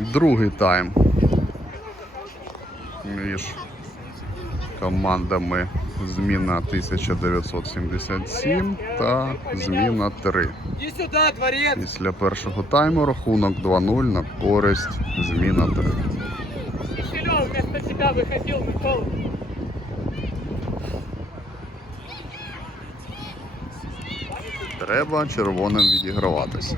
Другий тайм між командами зміна 1977 та зміна 3. Иди сюда, дворец! Після першого тайму рахунок 2-0 на користь зміна 3. Киселев вместо тебя выходил на стол. Треба червоним відіграватися.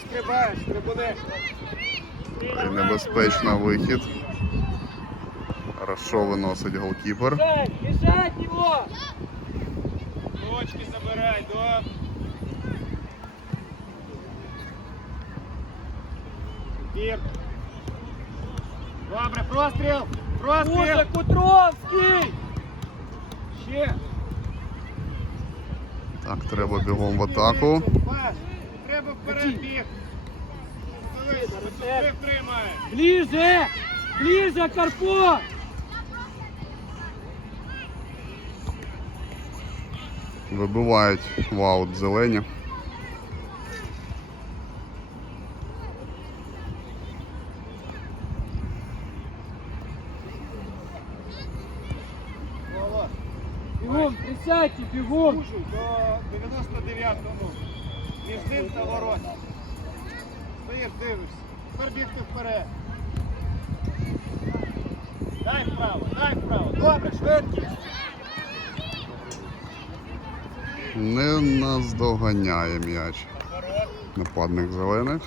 Стрибаєш, трибуни. І небезпечно вихід. Хорошо виносить голкіпер. Бежать, бежать него! Точки забирай, добре. Вір. Добре, простріл! Простріл! Уже Кутровский! Ще! Так, треба бігом в атаку. Паш, треба вперед біг! Дивись, ти втримає! Ближе! Ближе, Карпо! Вибивають в аут зелені. Бегом, присядьте! Слушай, до 99-му. Між ним та ворот. Стоїш, дивишся. Тепер бігти вперед. Дай вправо, дай вправо. Добре, швидкість. Не наздоганяє м'яч. Нападник зелених.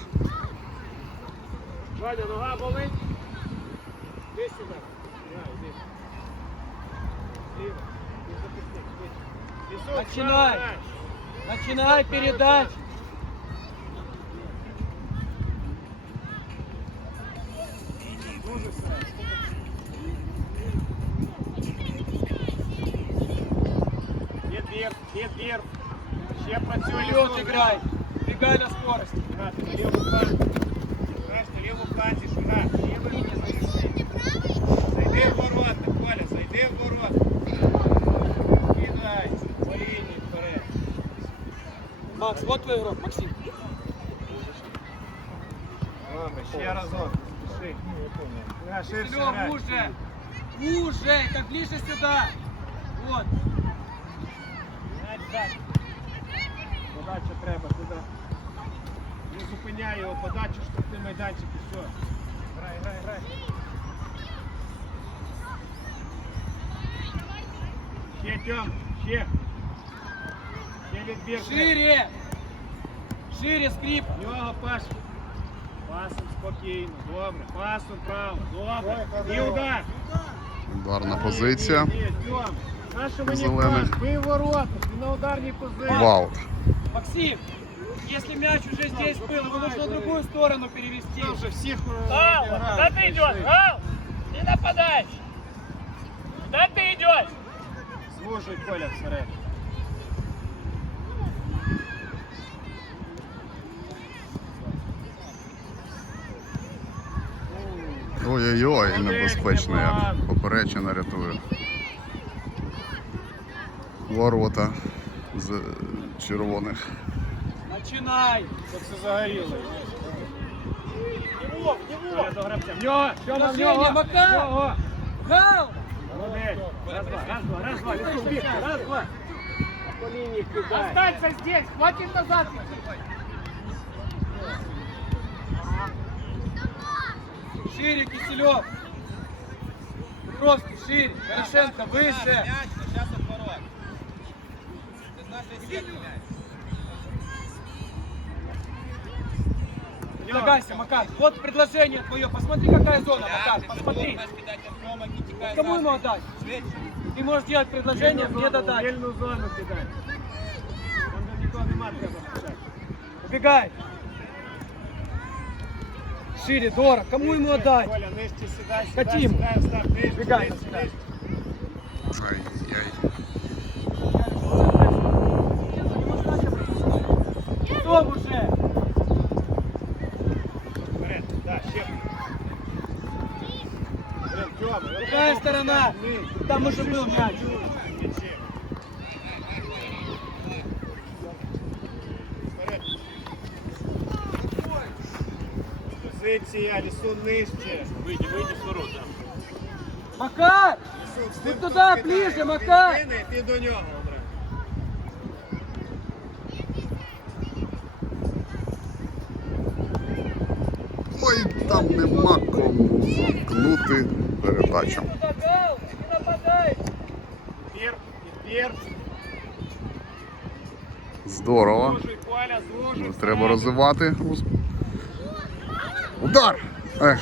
Ваня, нога болить. Іди сюди. Висок, Начинай. Начинай передачу! Дуже все. Відбір, відбір. Ще працює. Вперед Лісов. играй! Бегай на скорость! Шура, ти на ліву фланзі. Знаєш, на ліву фланзі, Шура. Лівий Зайди в ворота, Коля, зайди в ворота. Кидай. По лінії вперед. Макс, вот твой игрок, Максим. Добре, ще разок. Пиши. Шура, ширше Киселев, грай. уже! Уже! Так ближе сюда! Вот! Подача треба туди. Не зупиняй його, подачу, штрафний майданчик і все. Грай, грай, грай. Ще Тьом, ще. Ще відбір. Шире! Шире, скрип! В нього пас. Пасом спокійно, добре. Пасом право, добре. І удар. Ударна позиція. Ні, ні, ні, Тьом. Нащо мені Зелених. пас? Бий в ворота, ти на ударній позиції. В аут. Максим, если мяч уже здесь был, его нужно в другую сторону перевести. Ти вже всіх е, Ал, обіграв. куда ты идешь? Ал, ты нападаешь. Куда ты идешь? Звужуй Коля всередину. Ой-ой-ой, небезпечно як. Поперечина рятує. Ворота з червоних. Начинай! Це все загоріло. Него, него! Коля до гравця. Нього! Нього! Макар! Нього! Гал! Молодець! Раз, два, раз, два, раз, два, лісу раз, два! По лінії кидай. Останься здесь, хватит назад Шире, Киселев! Петровский, шире! Порошенко, выше! Предлагайся, Макар. Вот предложение твое. Посмотри, какая зона, Макар. Посмотри. Кому ему отдать? Ты можешь делать предложение, мне додать. Вільну Шире, Дора. Кому ему отдать? Коля, нижче сюда, сюда, Хотим. сюда, сюда, нижче, Бегай, нижче, сюда. нижче. Стоп уже! Вперед, да, ще. Вперед, Тьома. Какая сторона? Там уже был мяч. Позиція, лісу нижче. Вийди, вийди з ворот, да. Макар! Лісу, Ти туди, кидає. ближче, Він Макар! кине, Ти до нього, Андре. Ой, там нема кому замкнути передачу. Гал, не нападай! Здорово. Треба розвивати. Удар! Ех,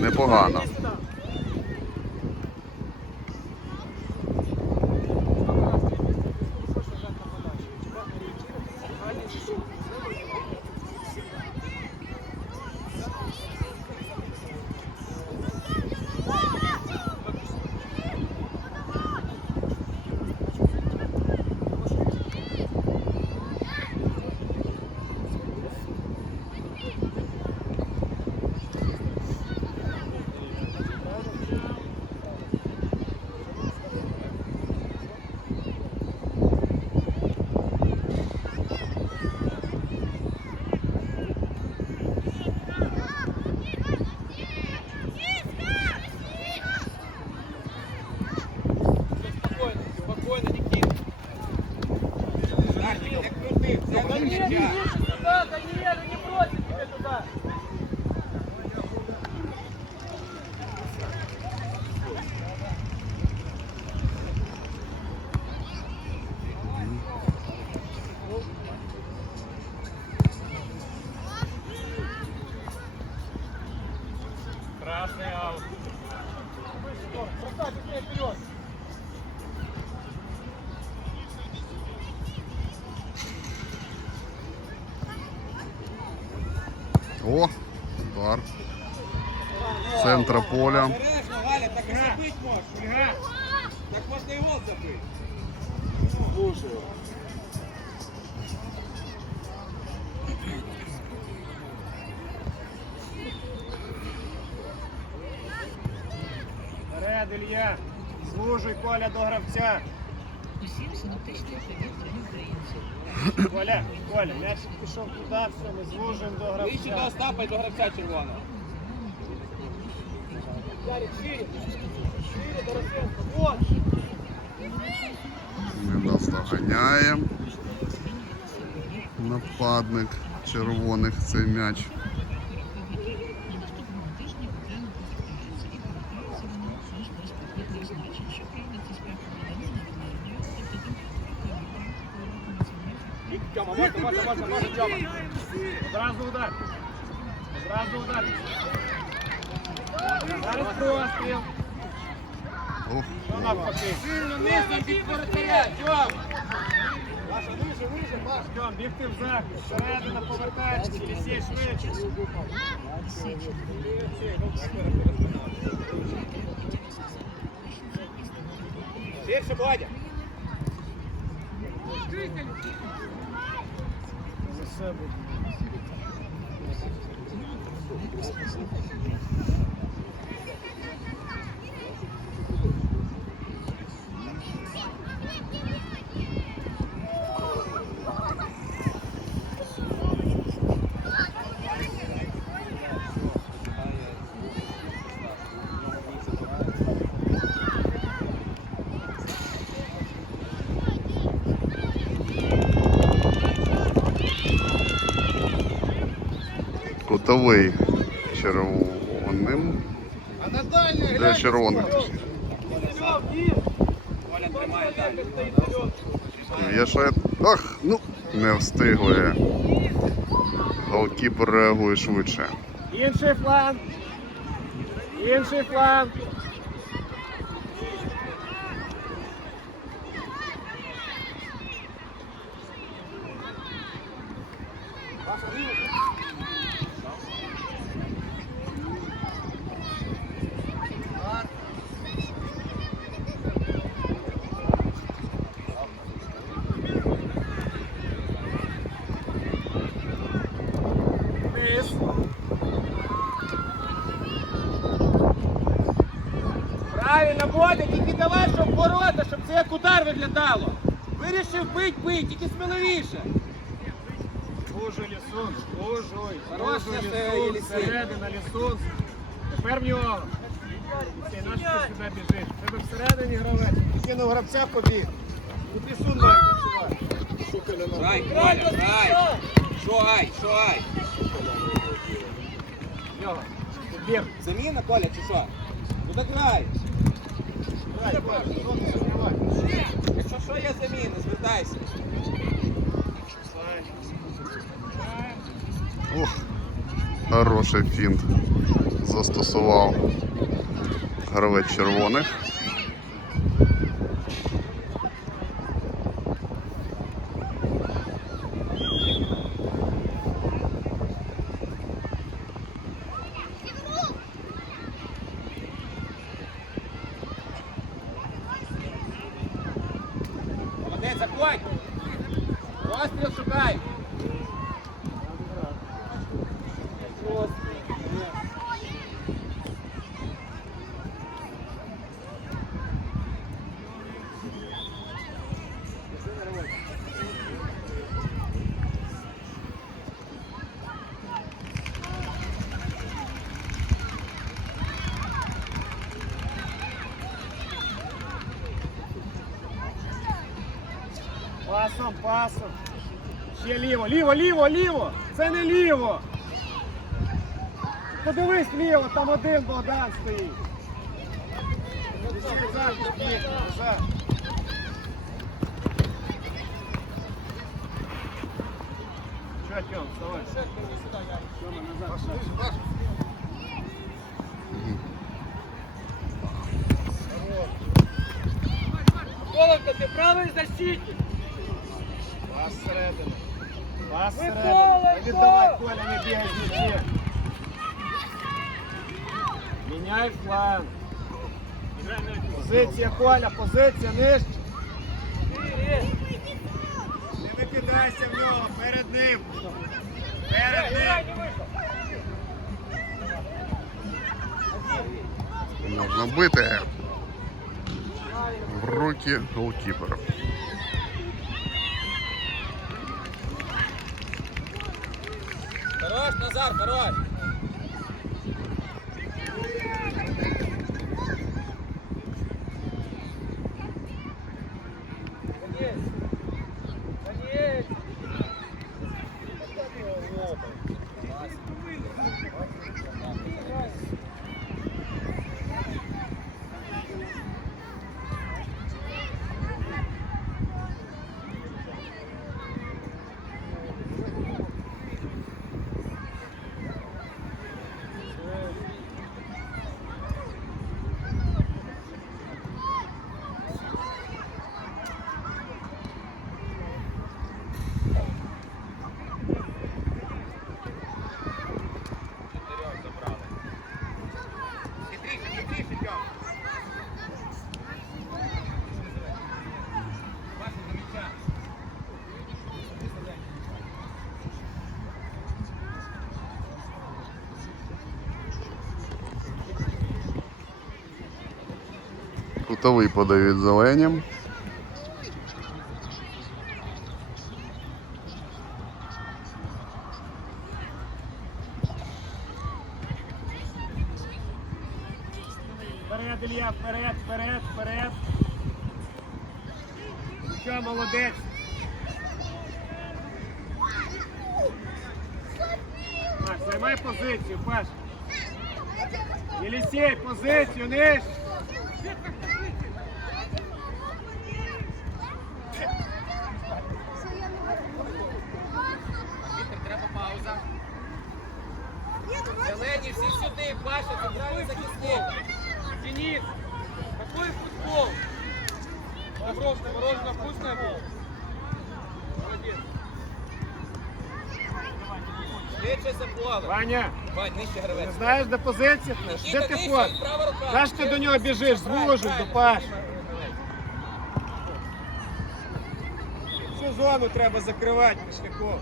непогано. Спокойно, спокойно, Никита. Не крути, Да це не, не м'яч. лезь туда, да не, ну не бросит тебя туда. Красний аут. Бросай, вперед. О, удар. Центра поля. Обережно, так і забить можеш. Так можна і гол забити. Слушаю. Служуй, Коля, до гравця. Усім синоптичний повітря українців. Коля, Коля, м'яч пішов туди, все, ми звужуємо до гравця. Остапа и до гравца червоного. Ярик, шире. Шире, Дорофенко. Вот. Не наздоганяє нападник червоних цей м'яч. Можно, можно, удар. Зразу удар. Зараз простріл. Що навпаки? Сильно низько під воротаря, Тьом! Маша, вище, вище, Маш. Тьом, бігти в захист. Всередина повертаєшся, лісій швидше. Ширше, Бодя. За себе. Кутовий червоним. Для червоних. Вішає. Ах, ну, не встигли. Голкіпер реагує швидше. Інший фланг. Інший фланг. Вниз. Бодя, тільки давай, щоб ворота, щоб це як удар виглядало. Вирішив бить, бить, тільки сміливіше. Боже, лісун, боже, Хорош, боже, це лісун, Єлісей. середина, лісун. Тепер в нього. Ти наш ти сюди біжиш. В Тебе всередині гравець. Кинув гравця побіг. Тут лісун має працювати. Шукаля на. Грай, Коля, грай! Шугай, шугай! Його. Побіг. Заміна, Коля, чи що? Ну так грай! Грай, Паш, що ти закривай? Якщо що я заміни, звертайся. Ох, хороший фінт застосував гравець червоних. Молодець, заходь. Розстріл шукай. Пасом, пасом. Ще ліво, ліво, ліво, ліво. Це не ліво. Подивись ліво, там один Богдан стоїть. Чо, Тьом, вставай. Тьома, назад. Головка, ти правий защитник. Пас всередину. Пас всередину. Не віддавай, Коля, не бігай з м'ячем. Міняй фланг. Позиція, Коля, позиція, нижче. Не викидайся в нього, перед ним. Перед ним. Можна бити в руки голкіпера. Хорош, Назар, хорош! Хитріше, хитріше, Тьом. Кутовий подають зеленім. Вперед, Илья, вперед, вперед, вперед. Що, молодець. Паш, займай позицію, Паш. Єлісей, позицію, ниж. Вітер, треба пауза. Зелені, всі сюди, Паша, центральний захисник. Денис, какой футбол? Бобровка, мороженое вкусное было? Молодец. Ваня, Вань, нижче не знаєш, де позиція? Де ти ж ти до нього біжиш, звужуй, до. Всю зону треба закривати пішляком.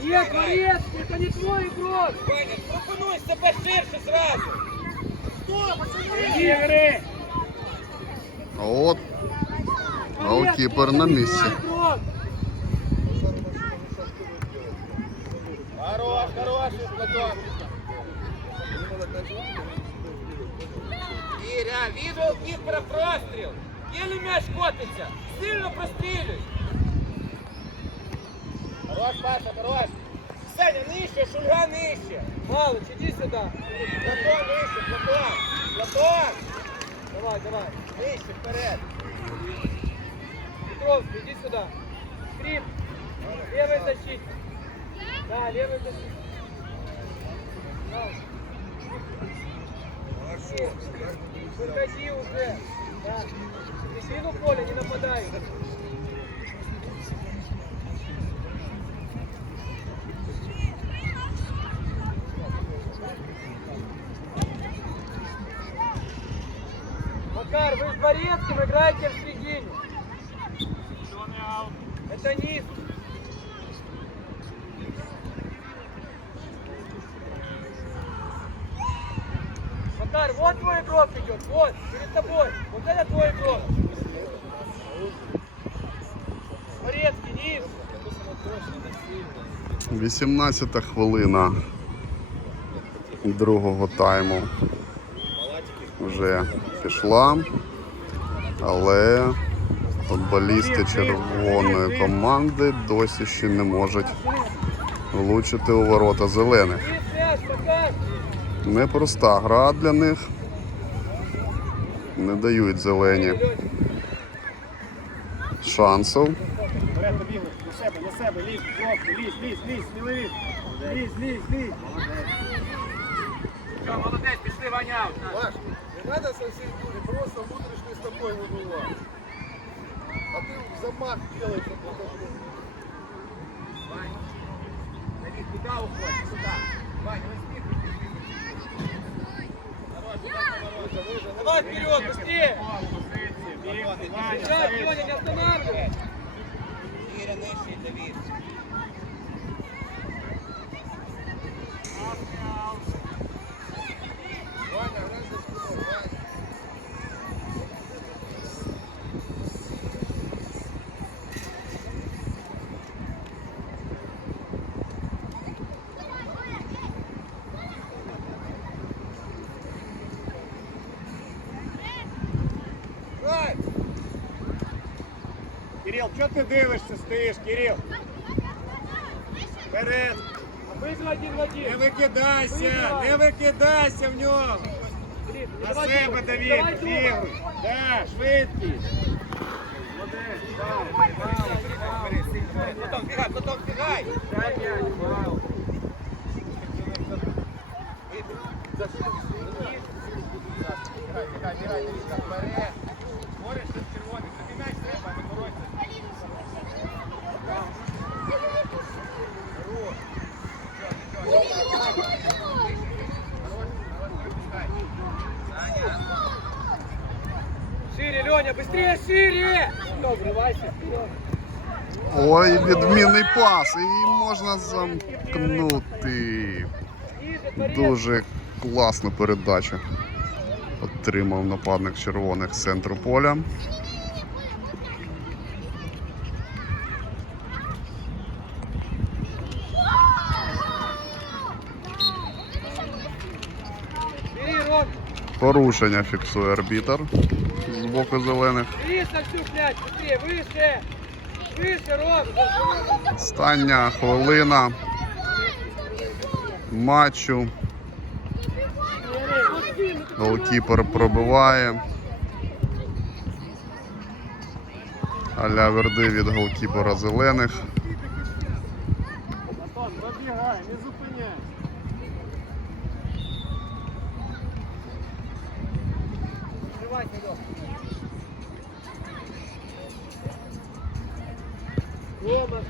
Нет. Дворецкий, это не твой игрок! Ваня, пропонуй себе ширше зразу. Иди, игры! А От голкіпер на місці. Хорош, хорош, Платон. Іря, відео кіт про простріл. Єлі м'яч котиться. Сильно прострілюй. Хорош, Паша, хорош. Саня, нижче, Шульга нижче. Малыч, иди сюда! Платон нижче, Платон. Платон. Давай, давай! Нижче, вперед. Петровский, иди сюда! Скрип! Левый защитник! Да, левый защитник! Да. Выходи уже! Да! Середину поля, не нападай! Макар, вот твой игрок идет, вот, перед тобой. Вот это твой игрок. Дворецкий, низ. 18 хвилина другого тайму вже пішла, але футболісти червоної команди досі ще не можуть влучити у ворота зелених. Низ мяч, Макар. Непроста гра для них. Не дають зелені шансів. Вперед побігли, на себе, на себе, лізь, хлопці, лізь, лізь, лізь, сміливі. Лізь, лізь, лізь. Все, молодець, пішли, Ваня. Маш, не надо со всей дури, просто внутренний с тобой выбывай. А ты замах делаешь, а потом... Вань, Давид, куда уходишь? Сюда. Ваня, возьми. Хорош, куда поворот? Давай вперед, быстрее. Сейчас, швидше. Не останавливай. Нижче, Давид. Кирил, чого ти дивишся, стоїш, Кирил? Вперед! Не викидайся! Не викидайся в нього! На себе, Давід, Давай! Да, швидкість! Відмінний. І можна замкнути. Дуже класну передачу. Отримав нападник червоних з центру поля. Порушення фіксує арбітр з боку зелених. Мяч, Остання хвилина матчу. Голкіпер пробиває. Аля верди від голкіпера зелених. Пробігай, не зупиняй! Серег.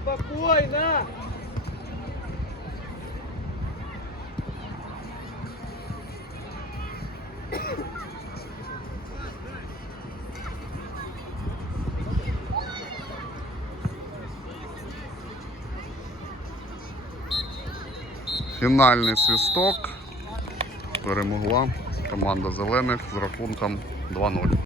Спокойно! Фінальний свісток перемогла команда зелених з рахунком 2-0.